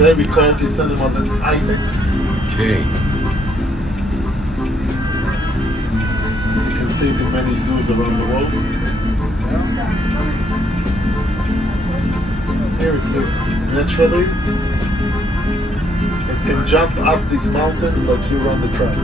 Today we currently send him on the ibex. Okay. You can see it in many zoos around the world. Here it lives naturally. It can jump up these mountains like you run the track.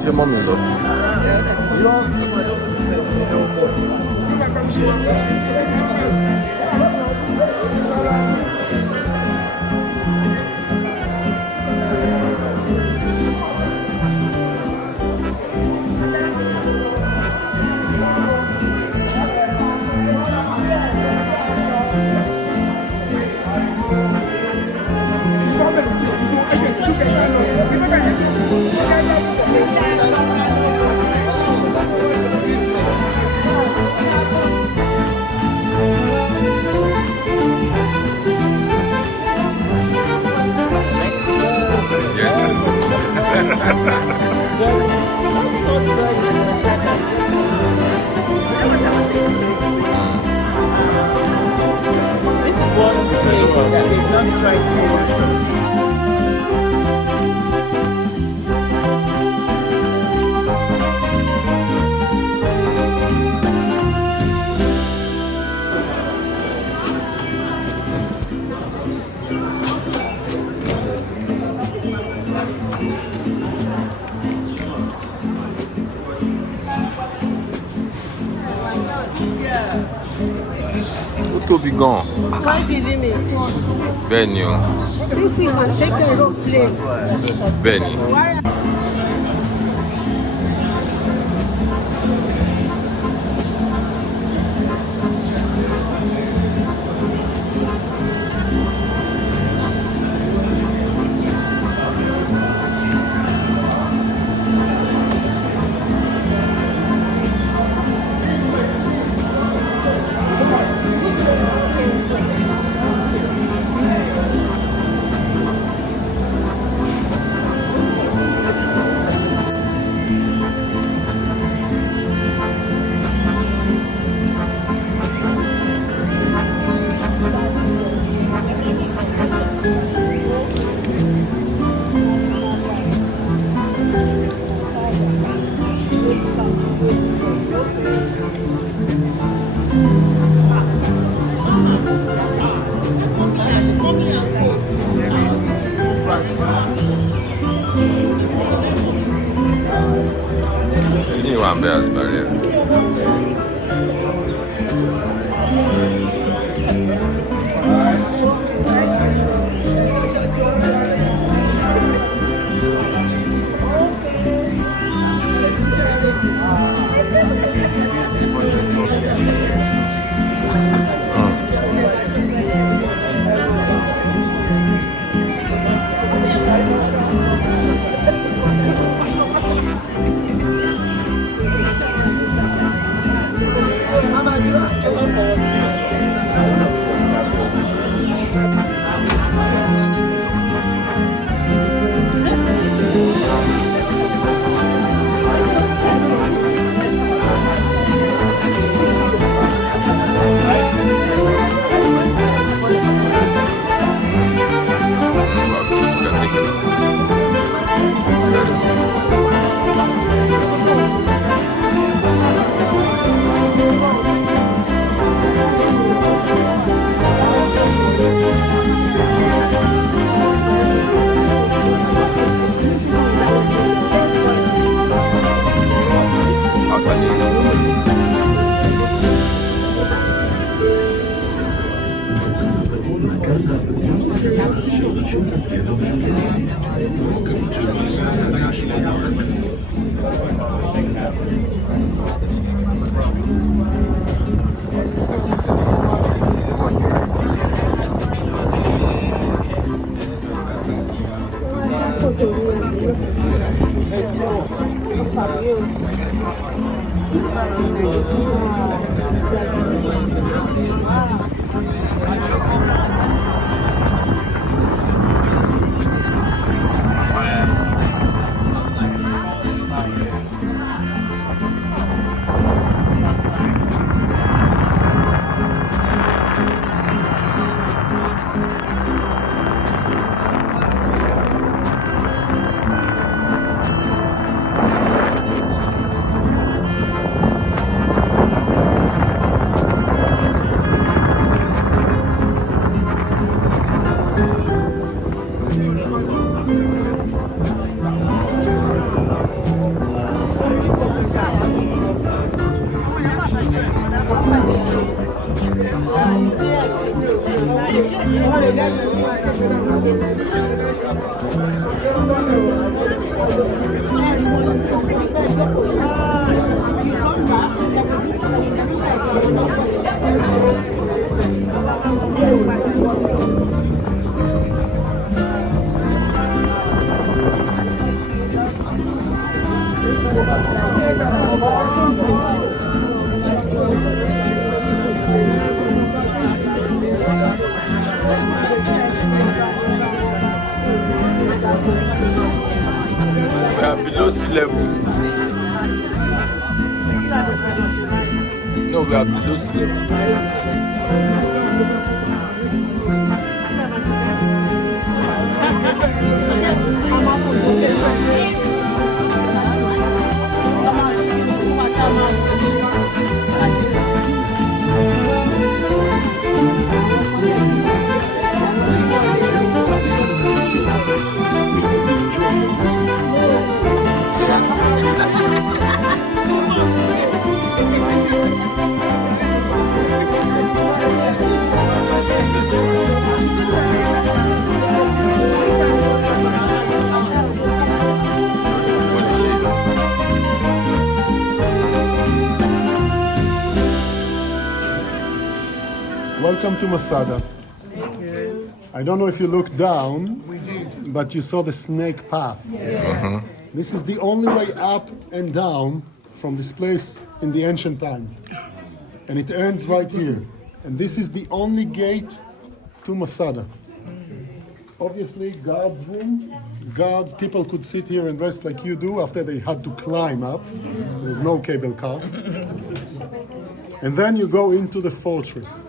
C'est mon mieux. This is one place that they've not tried so much. Tóbi gan. Sky the limit. Bẹ́ẹ̀ ni o. If we can take a road plane. Bẹ́ẹ̀ ni. We are below sea level. No, we are below sea level. Welcome to Masada. I don't know if you looked down, but you saw the snake path. Yes. This is the only way up and down from this place in the ancient times. And it ends right here. And this is the only gate to Masada. Obviously, God's room. God's people could sit here and rest like you do after they had to climb up. There's no cable car. And then you go into the fortress.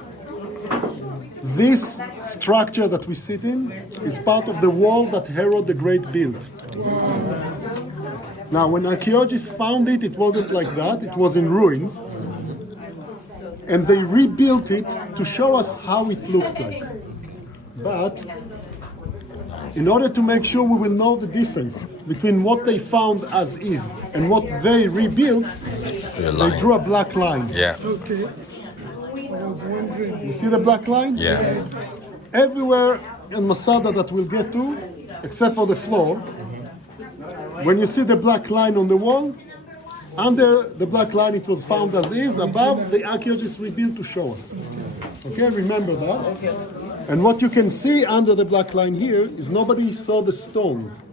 This structure that we sit in is part of the wall that Herod the Great built. Now, when archaeologists found it, it wasn't like that. It was in ruins. And they rebuilt it to show us how it looked like. But in order to make sure we will know the difference between what they found as is and what they rebuilt, they drew a black line. Yeah. You see the black line? Yeah. Everywhere in Masada that we'll get to, except for the floor, when you see the black line on the wall, under the black line it was found as is, above the archaeologists rebuilt to show us. Okay, remember that. And what you can see under the black line here is nobody saw the stones.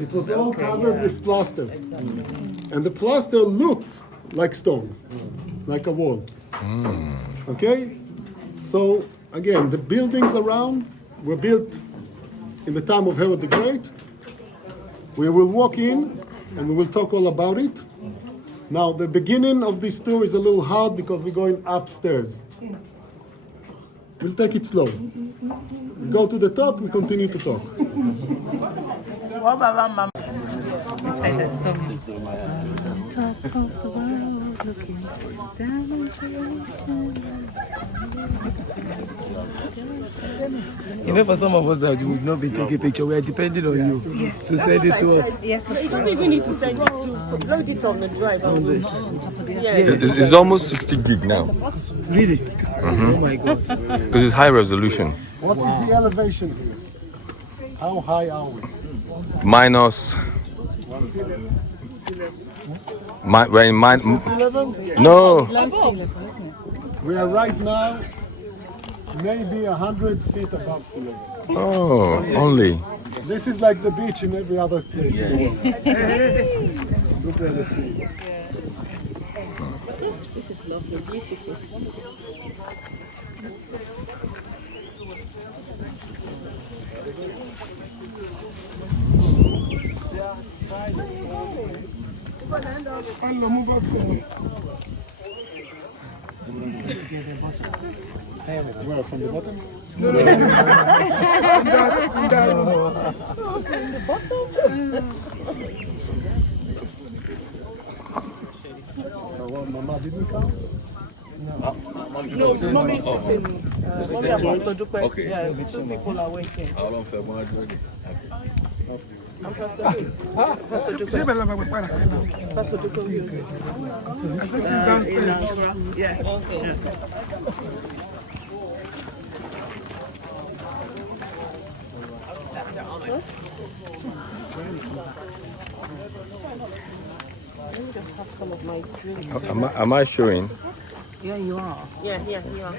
It was all covered with plaster. And the plaster looked like stones, like a wall. Okay? So, again, the buildings around were built in the time of Herod the Great. We will walk in and we will talk all about it. Now, the beginning of this tour is a little hard because we're going upstairs. We'll take it slow. We go to the top, we continue to talk. We say that song. Top of the world, looking down on creation. Even for some of us that we've not been taking a picture, we are depending on you to send it to us. Yes, of course. We need to send it to upload it on the drive. It's almost 60 gig now. Really? Oh my God. This is high resolution. What is the elevation here? How high are we? Minus. We're in Sea level? No. Low sea level, isn't it? We are right now maybe 100 feet above sea level. Oh, only. This is like the beach in every other place in the world. Look at the sea. This is lovely, beautiful. Where, from the bottom? Mama didn't come? No, mommy is sitting. Mommy and Pastor Dupe. Okay. Yeah, 2 people are waiting. How long for one? And Pastor Dupe. Pastor Dupe. Pastor Dupe music. She's downstairs. Yeah. Yeah. Let me just have some of my drink. Am I showing? Yeah, you are. Yeah, you are.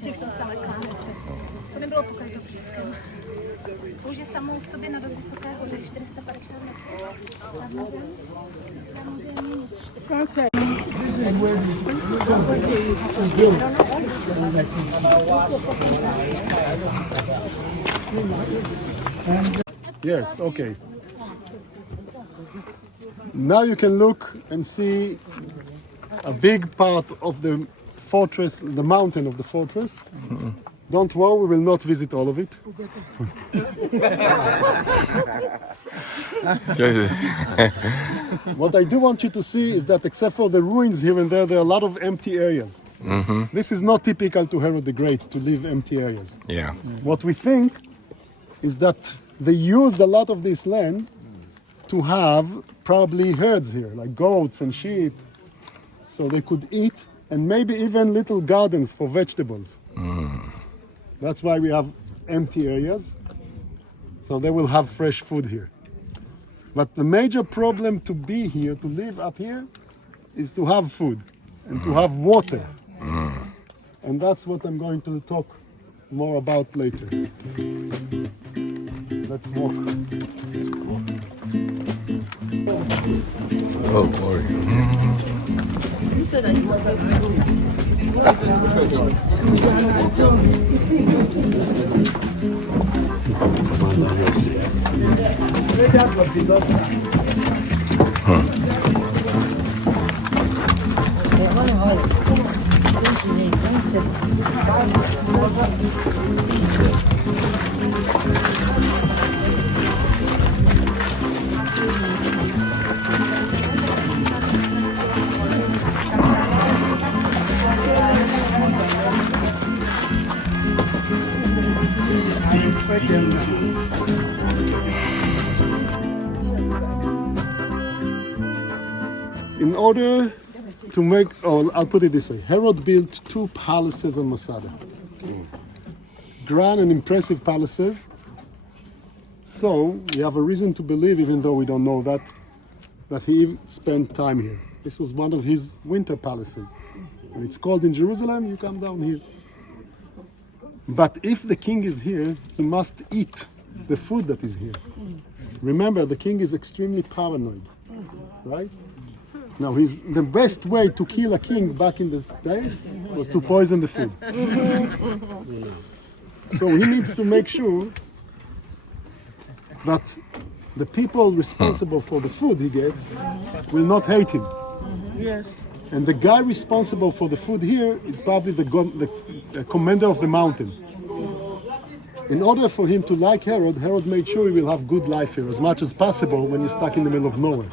Když jsem se lekla, to nebylo pokryto pískem. Už je samou sobě na dost vysoké hoře, 450 metrů. Tam může minus 4. Yes, okay. Now you can look and see a big part of the fortress, the mountain of the fortress. Don't worry, we will not visit all of it. What I do want you to see is that except for the ruins here and there are a lot of empty areas. This is not typical to Herod the Great to leave empty areas. Yeah. What we think is that they used a lot of this land to have probably herds here, like goats and sheep, so they could eat, and maybe even little gardens for vegetables. That's why we have empty areas, so they will have fresh food here. But the major problem to be here, to live up here, is to have food and to have water. And that's what I'm going to talk more about later. Let's walk. Oh, glory. In order to make, oh, I'll put it this way, Herod built 2 palaces on Masada. Grand and impressive palaces. So we have a reason to believe, even though we don't know that he spent time here. This was one of his winter palaces. And it's called in Jerusalem, you come down here. But if the king is here, he must eat the food that is here. Remember, the king is extremely paranoid, right? Now, the best way to kill a king back in the days was to poison the food. So he needs to make sure that the people responsible for the food he gets will not hate him. Yes. And the guy responsible for the food here is probably the commander of the mountain. In order for him to like Herod, Herod made sure he will have good life here as much as possible when you're stuck in the middle of nowhere.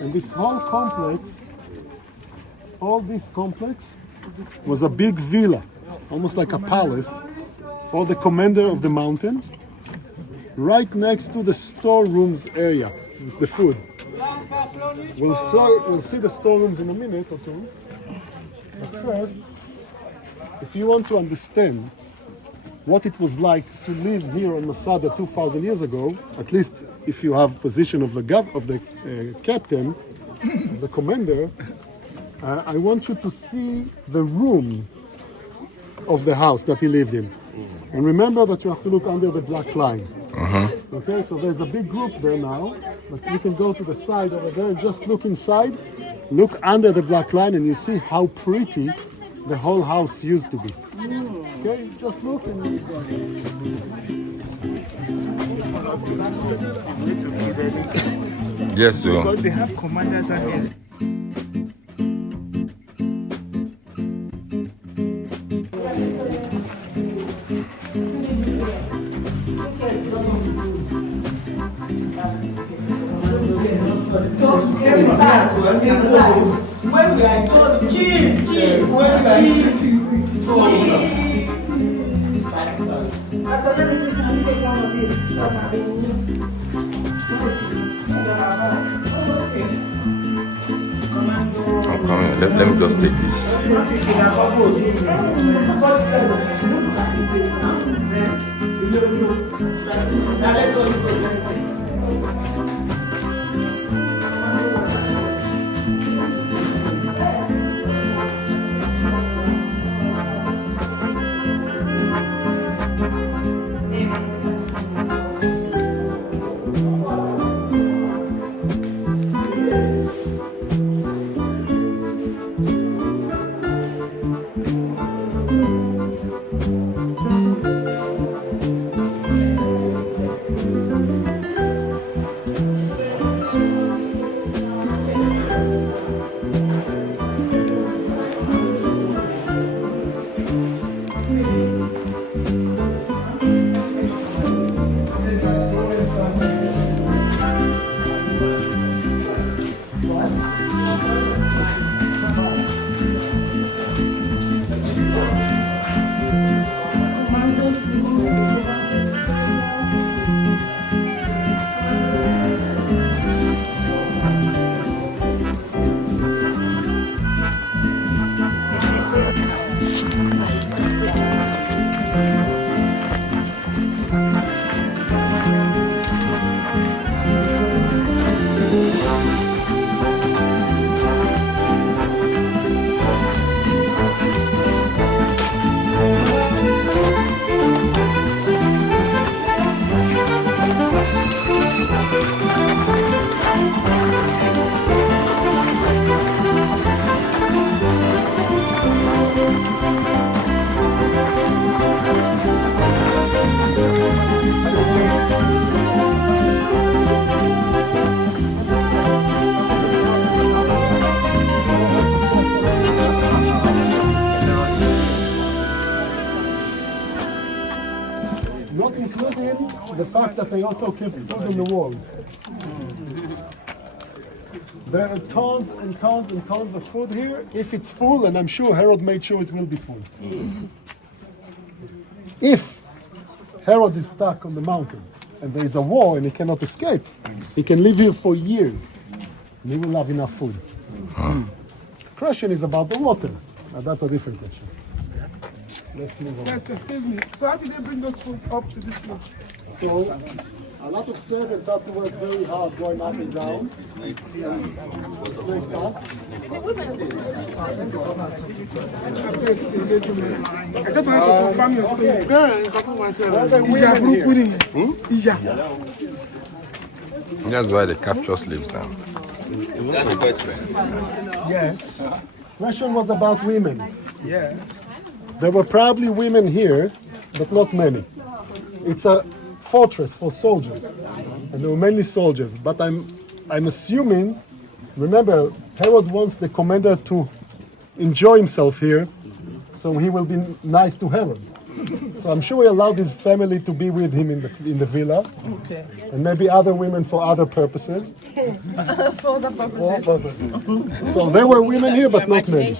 And this whole complex, all this complex was a big villa, almost like a palace, for the commander of the mountain, right next to the storerooms area. with the food. We'll see the storerooms in a minute or two. But first, if you want to understand what it was like to live here on Masada 2,000 years ago, at least if you have position of the captain, the commander, I want you to see the room of the house that he lived in. And remember that you have to look under the black line. Okay, so there's a big group there now, but you can go to the side over there and just look inside, look under the black line, and you see how pretty the whole house used to be. Okay, just look and Yes, sir. Because they have commanders and heads. When we are in church, cheese. When we are in church, I'm coming. Let me just take this. not including the fact that they also kept food on the walls. There are tons and tons and tons of food here. If it's full, and I'm sure Herod made sure it will be full. If Herod is stuck on the mountain and there is a war and he cannot escape, he can live here for years and he will have enough food. The question is about the water. Now that's a different question. Let's move on. Yes, excuse me. So how did they bring those food up to this floor? So, a lot of servants have to work very hard going up and down. Snake path. I just wanted to confirm your story. There's a women here. That's why they capture slaves now. That's the question. Yes. Question was about women. Yes. There were probably women here, but not many. It's a fortress for soldiers, and there were many soldiers. But I'm assuming, remember, Herod wants the commander to enjoy himself here, so he will be nice to Herod. So I'm sure he allowed his family to be with him in the villa, Okay. and maybe other women for other purposes. For the purposes. So there were women here, but not many.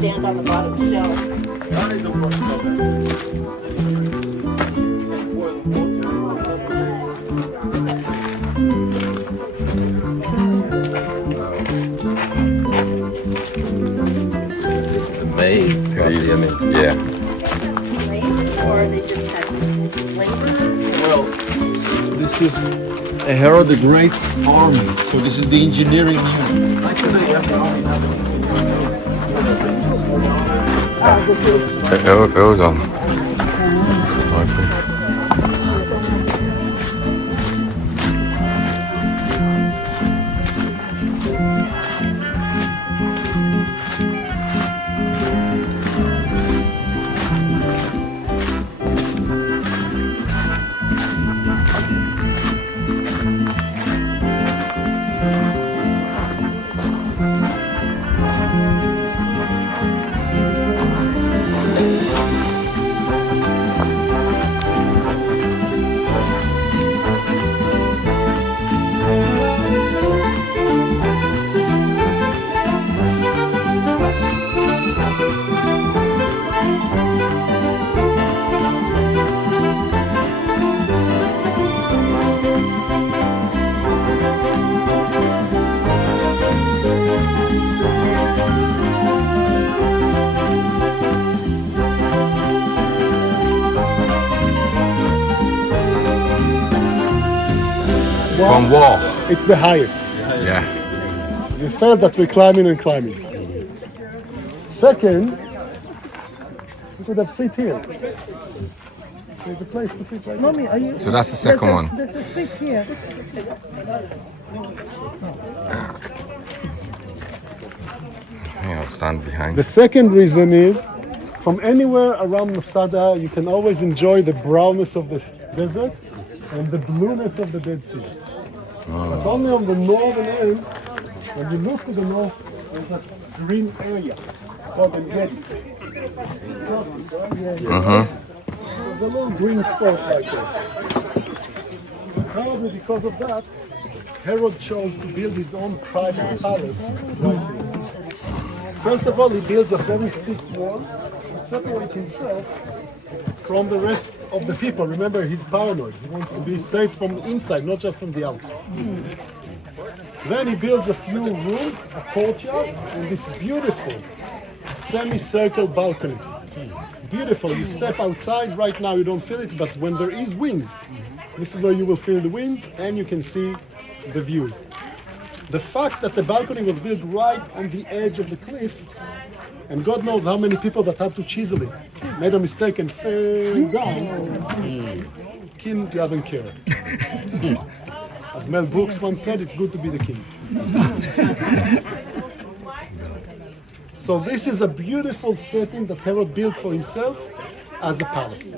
Stand on the bottom shelf. This is amazing. Yeah. Slaves, or they just had laborers? Well, this is a Herod the Great's army, so this is the engineering unit. Hold on. From wall. It's the highest. Yeah. We felt that we're climbing and climbing. Second, we could have sit here. There's a place to sit right Mommy, are you? So that's the second one. There's a seat here. I'll stand behind. The second reason is, from anywhere around Masada, you can always enjoy the brownness of the desert and the blueness of the Dead Sea. But only on the northern end, when you look to the north, there's a green area. It's called the Gedi. There's a little green spot right there. Probably because of that, Herod chose to build his own private palace right here. First of all, he builds a very thick wall to separate himself from the rest of the people. Remember, he's paranoid. He wants to be safe from inside, not just from the outside. Then he builds a few rooms, a courtyard, and this beautiful semicircle balcony. Beautiful. You step outside right now, you don't feel it, but when there is wind, this is where you will feel the winds and you can see the views. The fact that the balcony was built right on the edge of the cliff, and God knows how many people that had to chisel it, made a mistake and fell down, king doesn't care. As Mel Brooks once said, it's good to be the king. So this is a beautiful setting that Herod built for himself as a palace.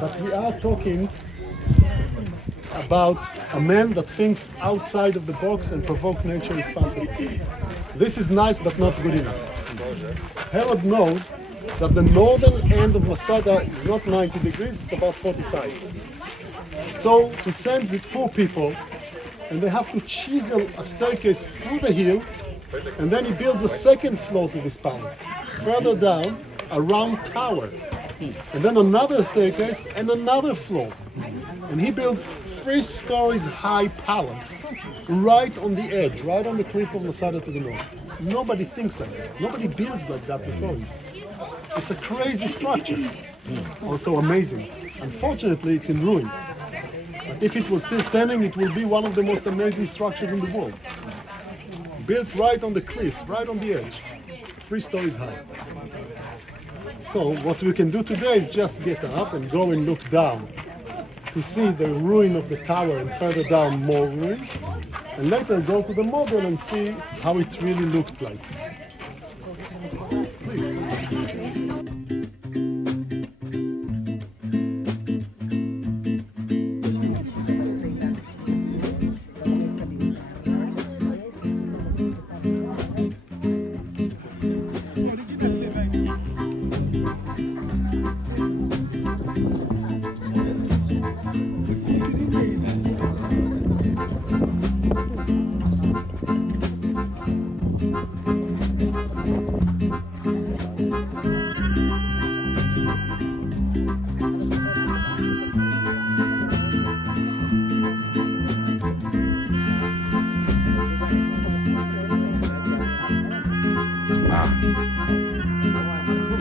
But we are talking about a man that thinks outside of the box and provoke nature if possible. This is nice but not good enough. Herod knows that the northern end of Masada is not 90 degrees, it's about 45. So he sends the poor people and they have to chisel a staircase through the hill, and then he builds a second floor to this palace. Further down, a round tower, and then another staircase and another floor. And he builds 3 stories high palace right on the edge, right on the cliff of Masada to the north. Nobody thinks like that. Nobody builds like that before him. It's a crazy structure. Also amazing. Unfortunately, it's in ruins. But if it was still standing, it will be one of the most amazing structures in the world. Built right on the cliff, right on the edge, 3 stories high. So what we can do today is just get up and go and look down. to see the ruin of the tower and further down more ruins, and later go to the model and see how it really looked like.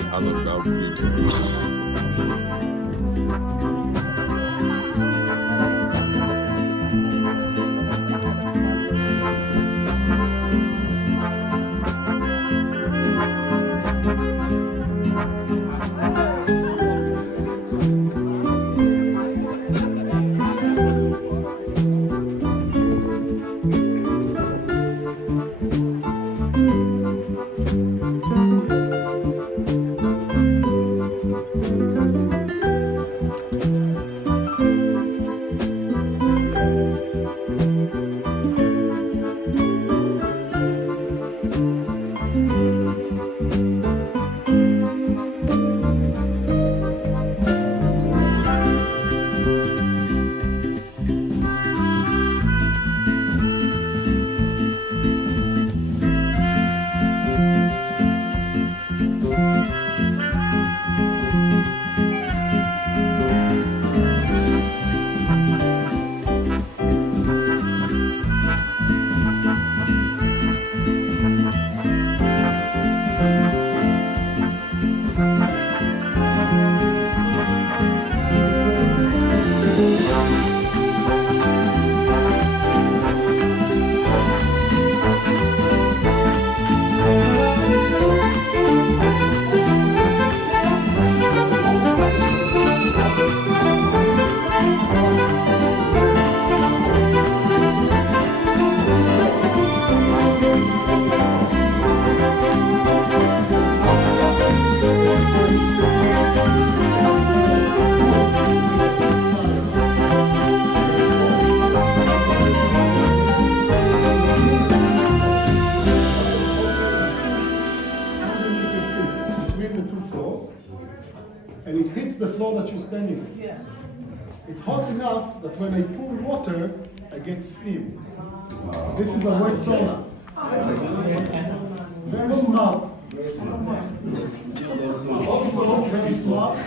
I love that dreams. And it hits the floor that you're standing on. It's hot enough that when I pour water, I get steam. This is a wet sauna. Very smart. Also very smart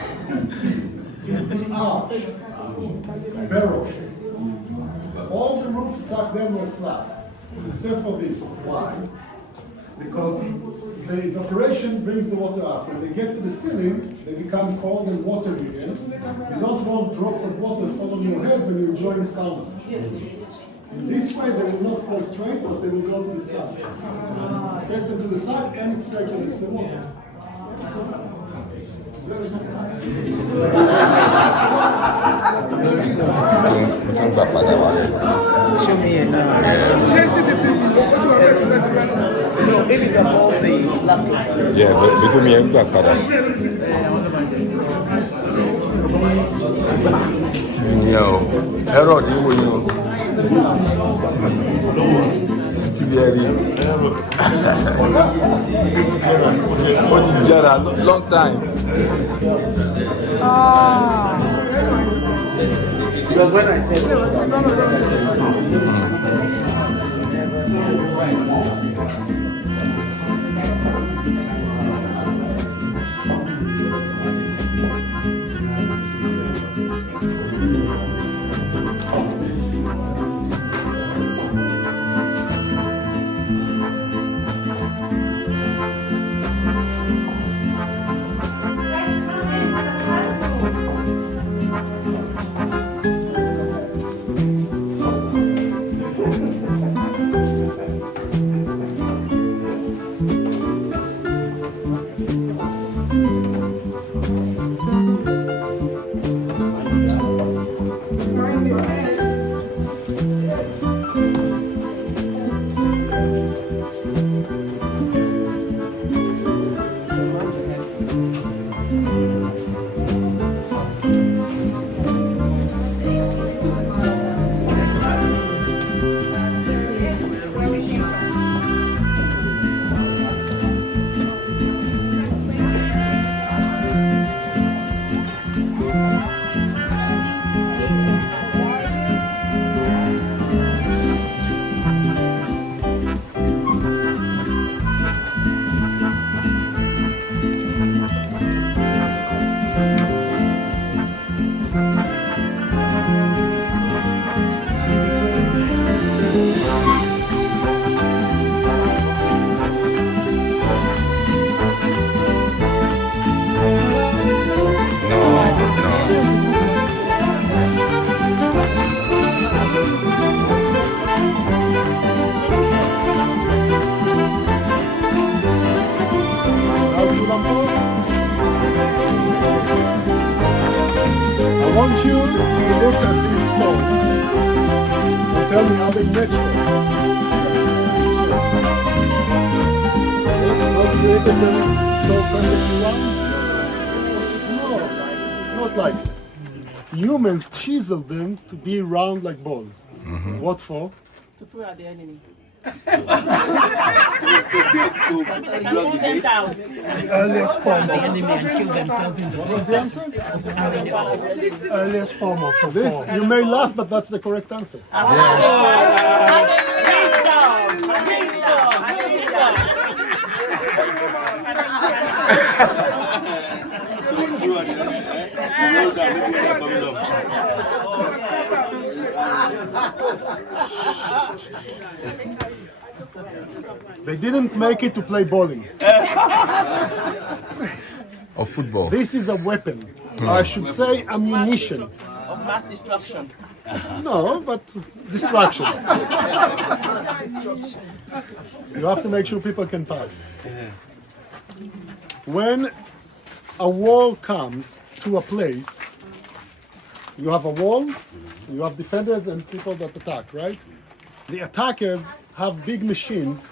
is the arch, barrel shape. All the roofs back then were flat, except for this. Why? Because the evaporation brings the water up. When they get to the ceiling, they become cold and watery again. You don't want drops of water falling on your head when you're enjoying sauna. In this way, they will not fall straight, but they will go to the side. Take them to the side, and it circulates the water. Very simple. Show me it now. No, it is above the plateau. Yeah, but between me and Black Father. Steven, yo. Herod, you will know. Steven, long time. Because when I said stones. So tell me, are they natural? Yes, God created them so perfectly round? No, not like that. Humans chiseled them to be round like balls. What for? To throw at the enemy. The earliest form of enemy and kill themselves in the process. What's the answer? Earliest form of this. You may laugh, but that's the correct answer. They didn't make it to play bowling. Or football. This is a weapon. I should say ammunition. Of mass destruction. No, but distraction. You have to make sure people can pass. When a wall comes to a place, you have a wall, you have defenders and people that attack, right? The attackers have big machines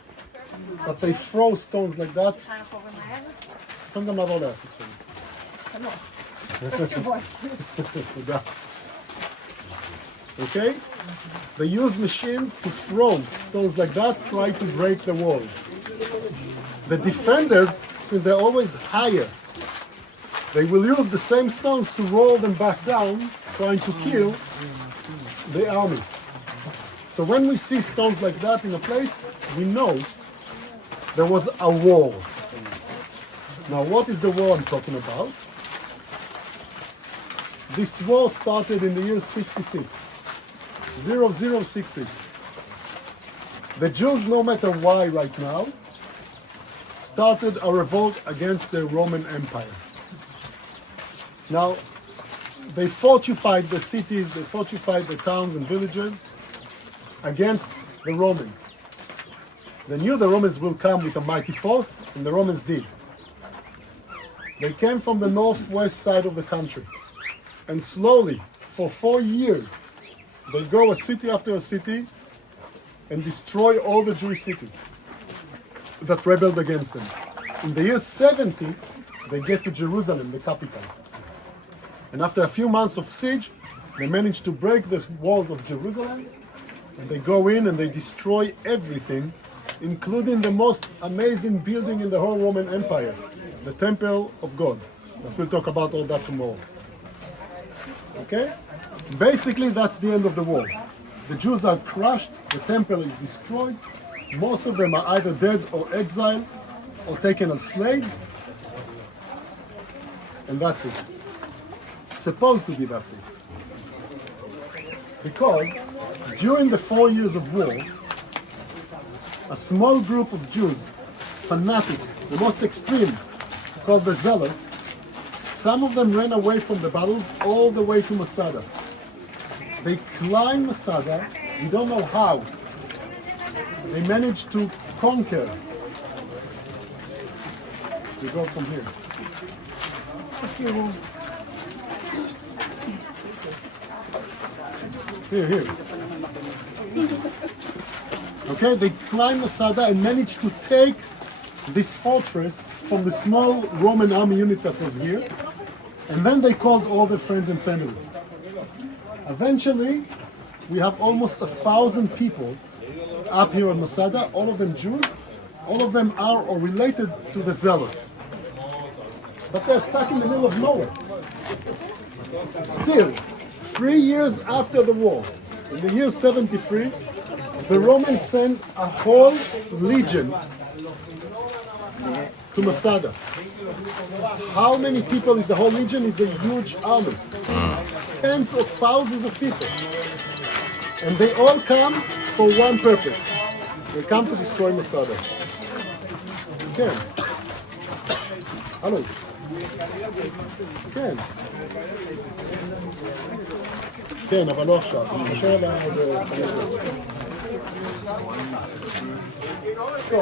that they throw stones like that. Okay? They use machines to throw stones like that, try to break the walls. The defenders, since they're always higher, they will use the same stones to roll them back down, trying to kill the army. So when we see stones like that in a place, we know there was a war. Now, what is the war I'm talking about? This war started in the year 66, 0066. The Jews, no matter why right now, started a revolt against the Roman Empire. Now, they fortified the cities, they fortified the towns and villages against the Romans. They knew the Romans will come with a mighty force, and the Romans did. They came from the northwest side of the country, and slowly, for 4 years, they go a city after a city and destroy all the Jewish cities that rebelled against them. In the year 70, they get to Jerusalem, the capital. And after a few months of siege, they manage to break the walls of Jerusalem, and they go in and they destroy everything, including the most amazing building in the whole Roman Empire, the Temple of God. But we'll talk about all that tomorrow. Okay? Basically, that's the end of the war. The Jews are crushed, the temple is destroyed, most of them are either dead or exiled or taken as slaves, and that's it. Supposed to be that's it. Because during the 4 years of war, a small group of Jews, fanatic, the most extreme, called the zealots, some of them ran away from the battles all the way to Masada. They climbed Masada, we don't know how. They managed to conquer. We go from here. Here. Okay, they climbed Masada and managed to take this fortress from the small Roman army unit that was here, and then they called all their friends and family. Eventually, we have almost 1,000 people up here on Masada, all of them Jews, all of them are or related to the zealots. But they're stuck in the middle of nowhere. Still, 3 years after the war, in the year 73, the Romans sent a whole legion to Masada. How many people is the whole legion? Is a huge army. It's tens of thousands of people. And they all come for one purpose. They come to destroy Masada. כן. הלו. כן. כן, אבל לא עכשיו. אני חושב עליהם עוד... So,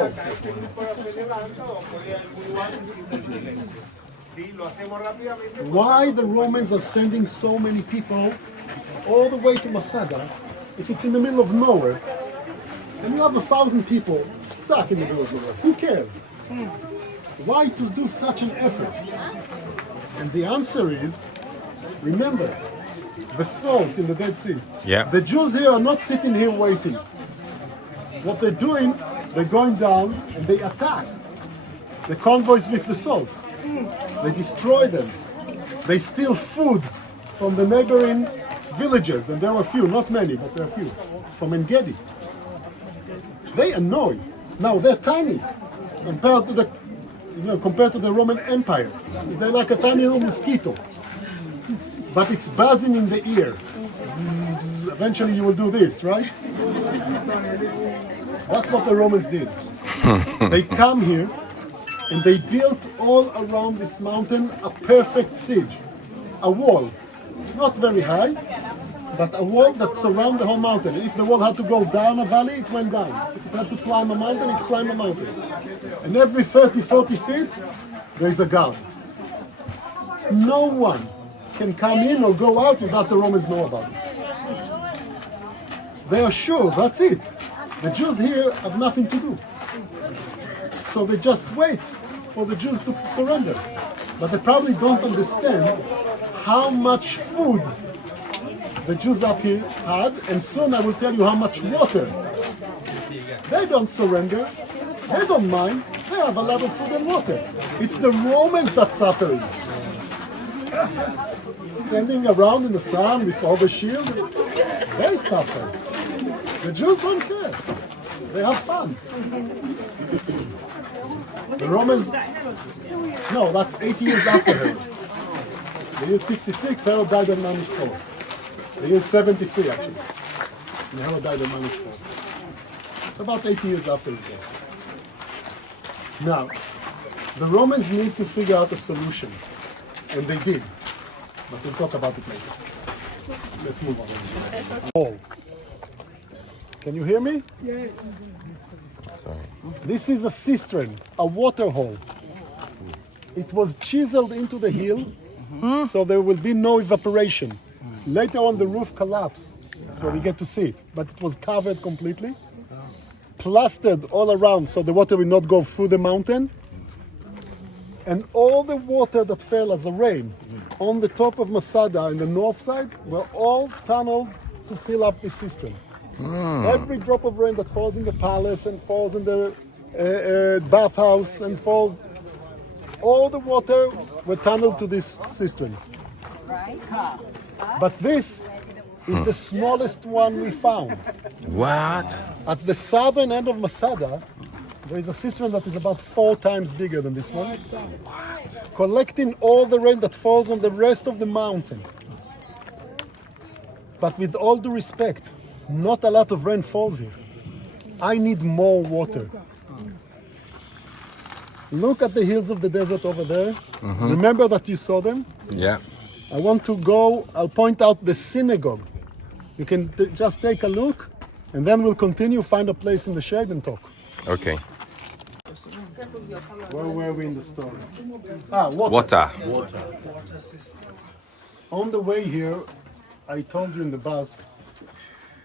why the Romans are sending so many people all the way to Masada, if it's in the middle of nowhere, and you have 1,000 people stuck in the middle of nowhere, who cares? Why to do such an effort? And the answer is, remember, the salt in the Dead Sea. Yeah. The Jews here are not sitting here waiting. What they're doing, they're going down and they attack the convoys with the salt. They destroy them. They steal food from the neighboring villages, and there are a few, not many, but there are a few, from En-Gedi. They annoy. Now they're tiny compared to the Roman Empire. They're like a tiny little mosquito. But it's buzzing in the ear. Zzz, zzz. Eventually you will do this, right? That's what the Romans did. They come here and they built all around this mountain a perfect siege. A wall, not very high, but a wall that surrounds the whole mountain. If the wall had to go down a valley, it went down. If it had to climb a mountain, it climbed a mountain. And every 30, 40 feet, there is a guard. No one can come in or go out without the Romans know about it. They are sure, that's it. The Jews here have nothing to do. So they just wait for the Jews to surrender. But they probably don't understand how much food the Jews up here had, and soon I will tell you how much water. They don't surrender. They don't mind. They have a lot of food and water. It's the Romans that suffer. Standing around in the sun with over shield, they suffer. The Jews don't care. They have fun. The Romans, no, that's 80 years after Herod. The year 66, Herod died at -4. The year 73, actually. And Herod died at -4. It's about 80 years after his death. Now, the Romans need to figure out a solution. And they did. But we'll talk about it later. Let's move on. Oh. Can you hear me? Yes. This is a cistern, a water hole. It was chiseled into the hill, so there will be no evaporation. Later on, the roof collapsed, so we get to see it. But it was covered completely, plastered all around, so the water will not go through the mountain. And all the water that fell as a rain on the top of Masada in the north side were all tunneled to fill up this cistern. Every drop of rain that falls in the palace and falls in the bathhouse and falls, all the water were tunneled to this cistern. But this is the smallest one we found. What? At the southern end of Masada, there is a cistern that is about 4 times bigger than this one, collecting all the rain that falls on the rest of the mountain. But with all due respect, not a lot of rain falls here. I need more water. Look at the hills of the desert over there. Remember that you saw them? Yeah. I want to go, I'll point out the synagogue. You can just take a look, and then we'll continue, find a place in the shade and talk. Okay. Where were we in the story? Water. Water. On the way here, I told you in the bus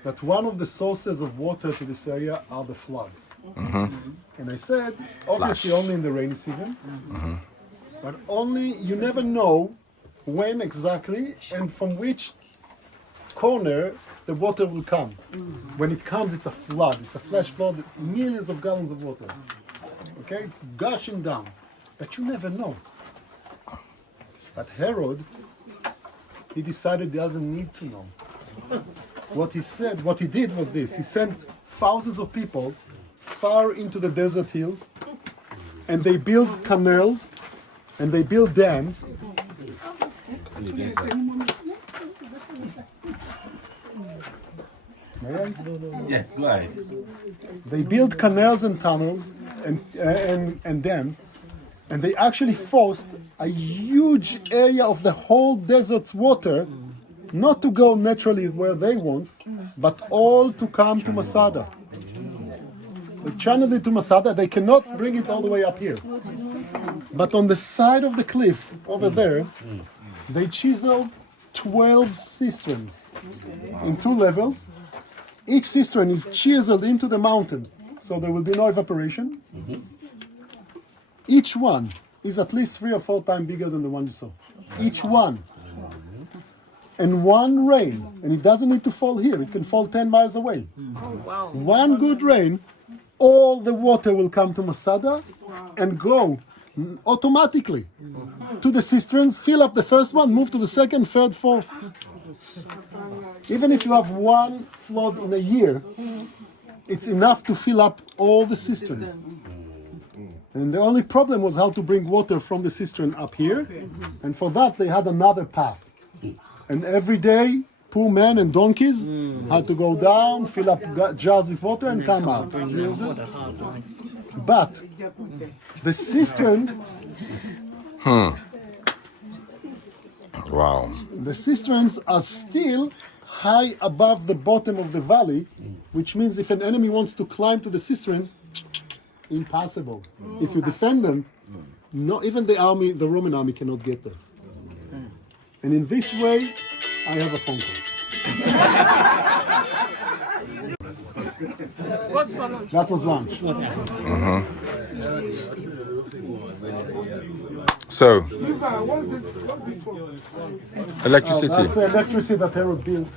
that one of the sources of water to this area are the floods. And I said, obviously only in the rainy season, but only, you never know when exactly and from which corner the water will come. When it comes, it's a flood. It's a flash flood, millions of gallons of water. Okay, gushing down. But you never know. But Herod, he decided he doesn't need to know. What he did was this. He sent thousands of people far into the desert hills, and they built canals, and they built dams. Yeah, go ahead. They built canals and tunnels and dams, and they actually forced a huge area of the whole desert's water not to go naturally where they want, but all to come to Masada. They channeled it to Masada. They cannot bring it all the way up here. But on the side of the cliff over there, they chiseled 12 cisterns. in 2 levels. Each cistern is chiseled into the mountain, so there will be no evaporation. Each one is at least 3 or 4 times bigger than the one you saw. Each one. And one rain, and it doesn't need to fall here, it can fall 10 miles away. One good rain, all the water will come to Masada and go automatically to the cisterns, fill up the first one, move to the second, third, fourth. Even if you have one flood in a year, it's enough to fill up all the cisterns. And the only problem was how to bring water from the cistern up here, and for that they had another path. And every day, poor men and donkeys had to go down, fill up jars with water and come out. But the cisterns, Wow. the cisterns are still high above the bottom of the valley, which means if an enemy wants to climb to the cisterns, impossible. If you defend them, no, even the army, the Roman army cannot get there. And in this way, I have a phone call. That was lunch. So, electricity. That's the electricity that Herod built.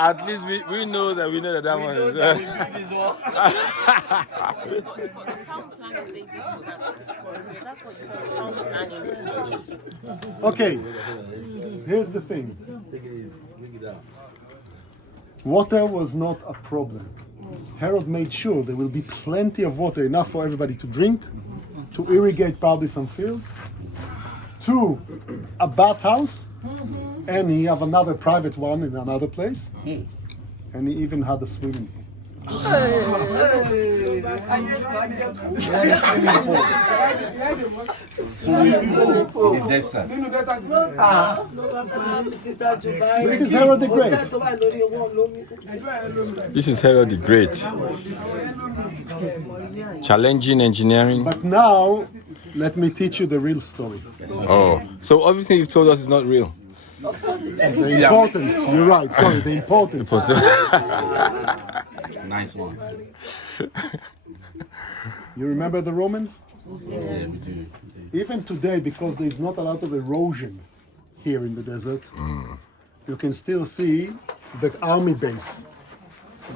At least we know that that one is. Okay, here's the thing. Water was not a problem. Herod made sure there will be plenty of water, enough for everybody to drink, to irrigate probably some fields, 2, a bathhouse, and he have another private one in another place, and he even had a swimming pool. This This is Herod the Great. is Herod the Great. Challenging engineering. But now, let me teach you the real story. Oh, so everything you've told us is not real. The important, you're right, sorry, the important. Nice one. You remember the Romans? Yes. Even today, because there's not a lot of erosion here in the desert, you can still see the army base.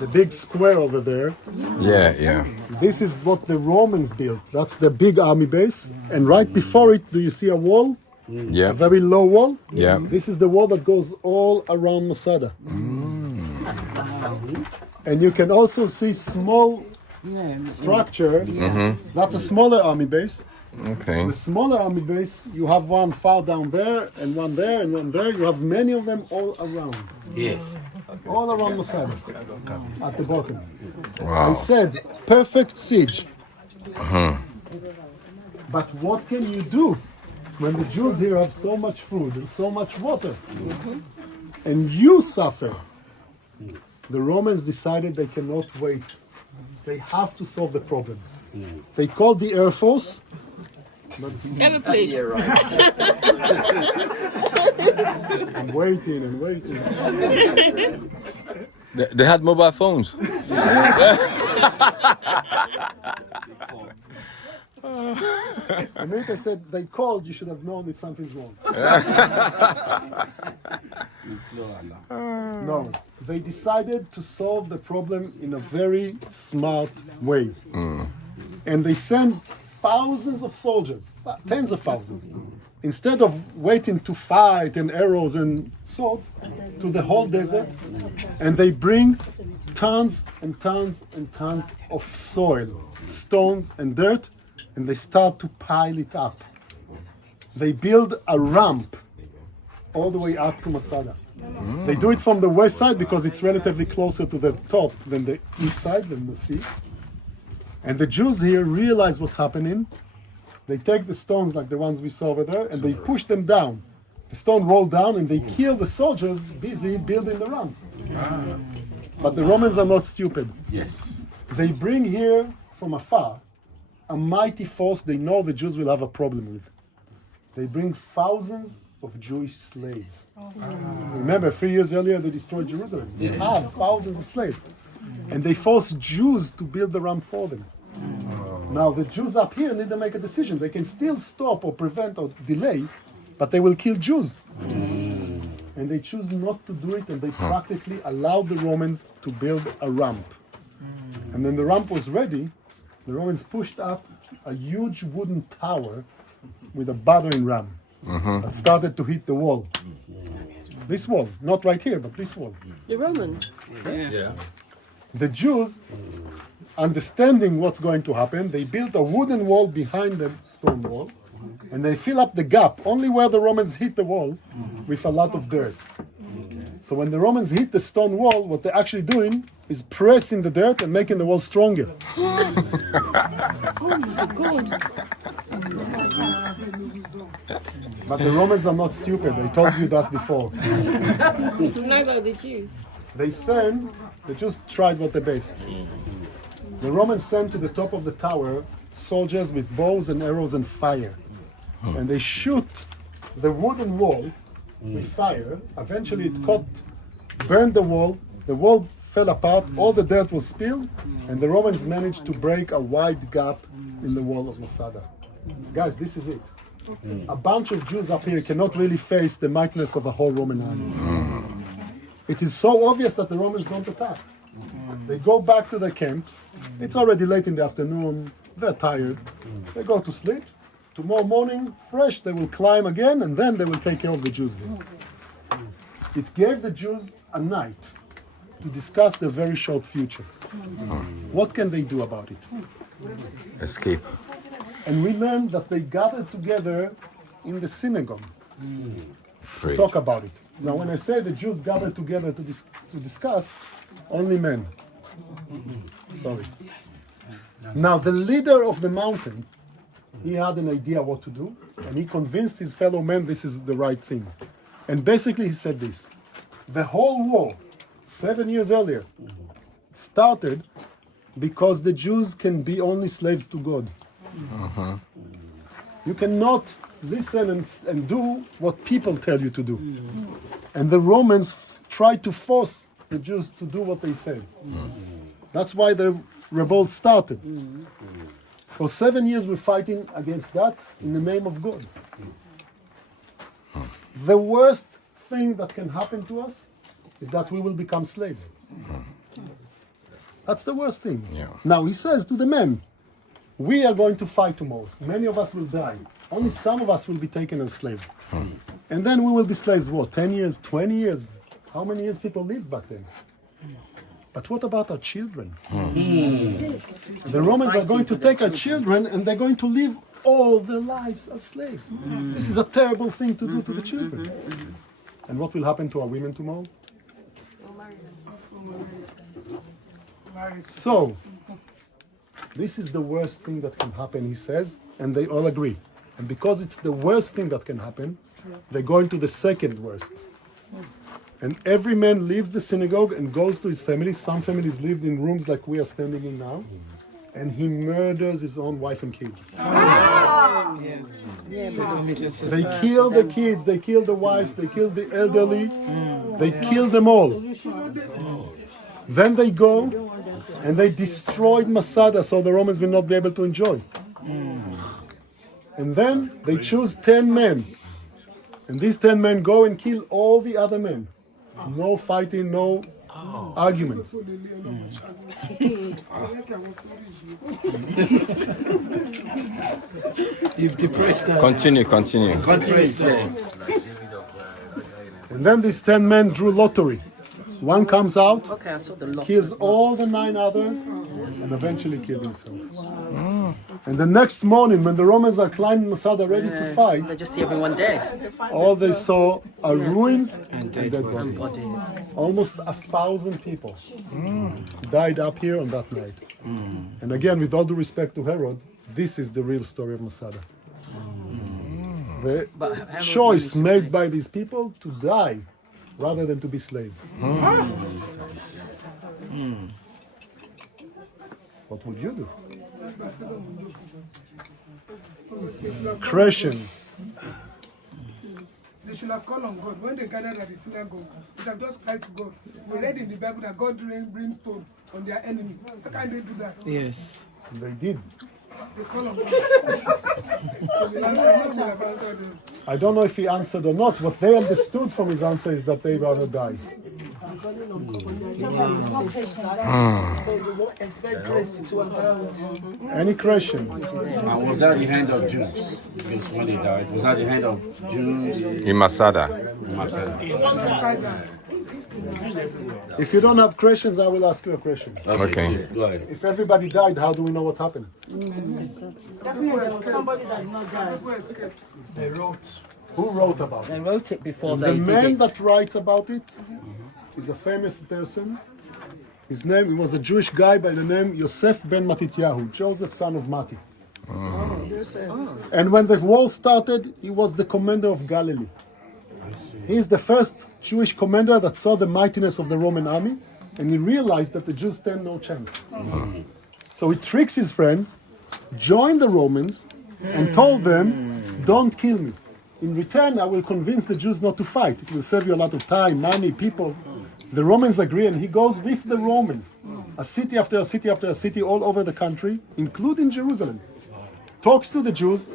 The big square over there. Yeah. This is what the Romans built. That's the big army base. And right before it, do you see a wall? Yeah. A very low wall? Yeah. This is the wall that goes all around Masada. And you can also see small structure. That's a smaller army base. Okay. The smaller army base, you have one far down there, and one there, and one there. You have many of them all around. Yeah. All around Masada. At the bottom. I Wow. said, perfect siege. But what can you do when the Jews here have so much food and so much water? And you suffer. The Romans decided they cannot wait. They have to solve the problem. They called the Air Force. I'm waiting and waiting. They had mobile phones. The minute I said they called, you should have known that something's wrong. No, they decided to solve the problem in a very smart way. And they sent thousands of soldiers, tens of thousands, instead of waiting to fight and arrows and swords, to the whole desert, and they bring tons and tons and tons of soil, stones and dirt, and they start to pile it up. They build a ramp all the way up to Masada. They do it from the west side because it's relatively closer to the top than the east side, than the sea. And the Jews here realize what's happening. They take the stones like the ones we saw over there and they push them down. The stone roll down and they kill the soldiers busy building the ramp. But the Romans are not stupid. Yes. They bring here from afar a mighty force they know the Jews will have a problem with. they bring thousands of Jewish slaves. Remember, 3 years earlier they destroyed Jerusalem. They have thousands of slaves. And they force Jews to build the ramp for them. Now the Jews up here need to make a decision. They can still stop or prevent or delay, but they will kill Jews. And they choose not to do it, and they practically allowed the Romans to build a ramp. And when the ramp was ready, the Romans pushed up a huge wooden tower with a battering ram that started to hit the wall. This wall, not right here, but this wall. The Romans. The Jews, understanding what's going to happen, they built a wooden wall behind the stone wall, and they fill up the gap only where the Romans hit the wall with a lot of dirt. So when the Romans hit the stone wall, what they're actually doing is pressing the dirt and making the wall stronger. But the Romans are not stupid. I told you that before. Neither are the Jews. They just tried what they best. The Romans sent to the top of the tower soldiers with bows and arrows and fire. And they shoot the wooden wall with fire. Eventually it burned the wall fell apart, all the dirt was spilled, and the Romans managed to break a wide gap in the wall of Masada. Guys, this is it. A bunch of Jews up here cannot really face the mightiness of a whole Roman army. It is so obvious that the Romans don't attack. They go back to their camps. It's already late in the afternoon. They're tired. They go to sleep. Tomorrow morning, fresh, they will climb again, and then they will take care of the Jews there. It gave the Jews a night to discuss their very short future. What can they do about it? Escape. And we learned that they gathered together in the synagogue to Great. talk about it. Now, when I say the Jews gathered together to discuss, only men. Sorry. Now, the leader of the mountain, he had an idea what to do, and he convinced his fellow men this is the right thing. And basically he said this: the whole war, 7 years earlier, started because the Jews can be only slaves to God. You cannot listen and do what people tell you to do. And the Romans tried to force the Jews to do what they said. That's why the revolt started. For 7 years we're fighting against that in the name of God. The worst thing that can happen to us is that we will become slaves. That's the worst thing. Yeah. Now he says to the men, we are going to fight tomorrow. Many of us will die. Only some of us will be taken as slaves. And then we will be slaves, what, 10 years, 20 years? How many years people lived back then? But what about our children? The Romans are going to take our children and they're going to live all their lives as slaves. This is a terrible thing to do to the children. And what will happen to our women tomorrow? So, this is the worst thing that can happen, he says, and they all agree. And because it's the worst thing that can happen, they go into the second worst. And every man leaves the synagogue and goes to his family. Some families lived in rooms like we are standing in now. And he murders his own wife and kids. They kill the kids, they kill the wives, they kill the elderly, they kill them all. Then they go and they destroyed Masada so the Romans will not be able to enjoy. And then they choose 10 men. And these 10 men go and kill all the other men. No fighting, no arguments. You've depressed her. Continue. Depressed her. And then these 10 men drew lottery. One comes out, Okay, I saw the lot. kills all the 9 others, and eventually killed himself. And the next morning, when the Romans are climbing Masada ready to fight, They just see everyone dead. all they saw are ruins and dead bodies. Almost 1,000 people died up here on that night. And again, with all due respect to Herod, this is the real story of Masada. The choice made by these people to die rather than to be slaves. What would you do? Christians. They should have called on God. When they gathered at the synagogue, they have just cried to God. We read in the Bible that God rained brimstone on their enemy. How can they do that? Yes. They did. They call on God. I don't know if he answered or not. What they understood from his answer is that they rather die. So they won't expect grace to abound. Any question? Was that the hand of Jews? Because when he died, was that the hand of Jews? In Masada. If you don't have questions, I will ask you a question. Okay. Go ahead. If everybody died, how do we know what happened? Somebody that did not die. They wrote. Who wrote about They it? wrote it before The they did man it. that writes about it is a famous person. His name, he was a Jewish guy by the name Yosef ben Matityahu, Joseph son of Mati. And when the war started, he was the commander of Galilee. He is the first Jewish commander that saw the mightiness of the Roman army, and he realized that the Jews stand no chance. So he tricks his friends, joined the Romans, and told them, don't kill me. In return, I will convince the Jews not to fight. It will save you a lot of time, money, people. The Romans agree, and he goes with the Romans, a city after a city after a city all over the country, including Jerusalem. Talks to the Jews.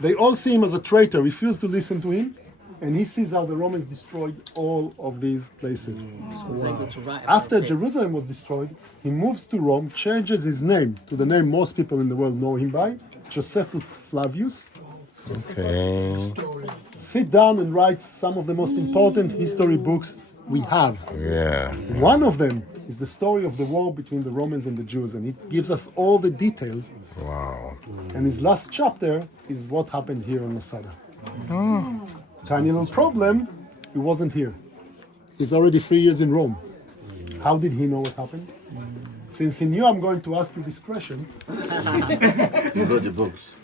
They all see him as a traitor, refuse to listen to him, and he sees how the Romans destroyed all of these places. After Jerusalem was destroyed, he moves to Rome, changes his name to the name most people in the world know him by, Josephus Flavius. Okay. Sit down and write some of the most important history books we have. Yeah. One of them is the story of the war between the Romans and the Jews, and it gives us all the details. Wow. And his last chapter is what happened here in Masada. Tiny little problem, he wasn't here. He's already 3 years in Rome. How did he know what happened? Since he knew I'm going to ask you this question, You wrote the books.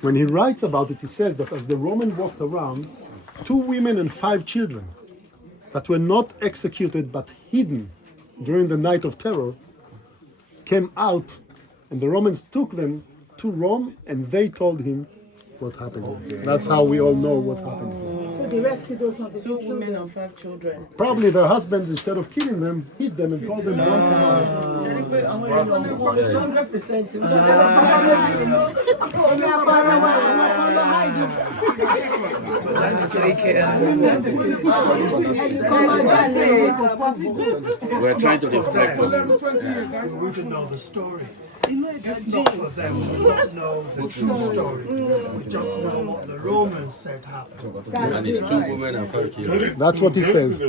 when he writes about it, he says that as the Roman walked around, 2 women and 5 children that were not executed but hidden during the night of terror came out, and the Romans took them to Rome, and they told him what happened. That's how we all know what happened. So they rescued those 2 women and 5 children. Probably their husbands, instead of killing them, hid them and called them drunk. 100%. We're trying to reflect on it. We wouldn't know the story. If not for them, we don't know the true story. We just know what the Romans said happened. And it's 2 women and 5 children. That's what he says.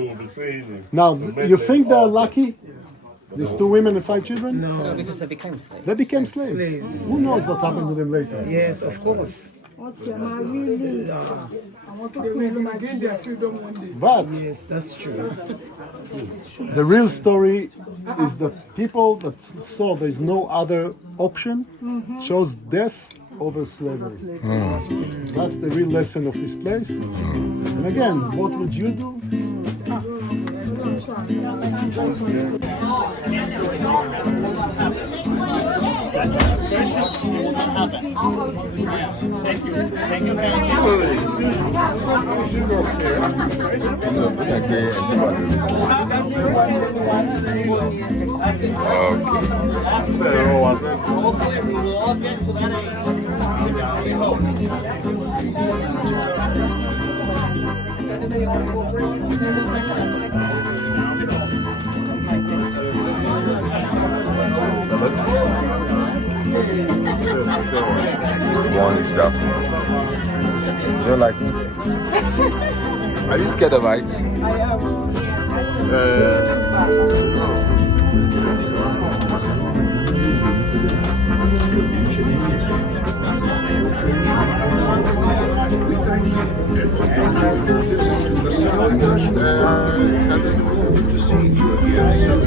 Now, you think they're lucky? These 2 women and 5 children? No, because they became slaves. They became slaves. Who knows what happened to them later? Yes, of course. They will regain their freedom one day. But Yes, that's true. the real story is that people that saw there's no other option chose death over slavery. That's the real lesson of this place. And again, what would you do? One duff. Do you like it? Are you scared of heights? To see you again soon.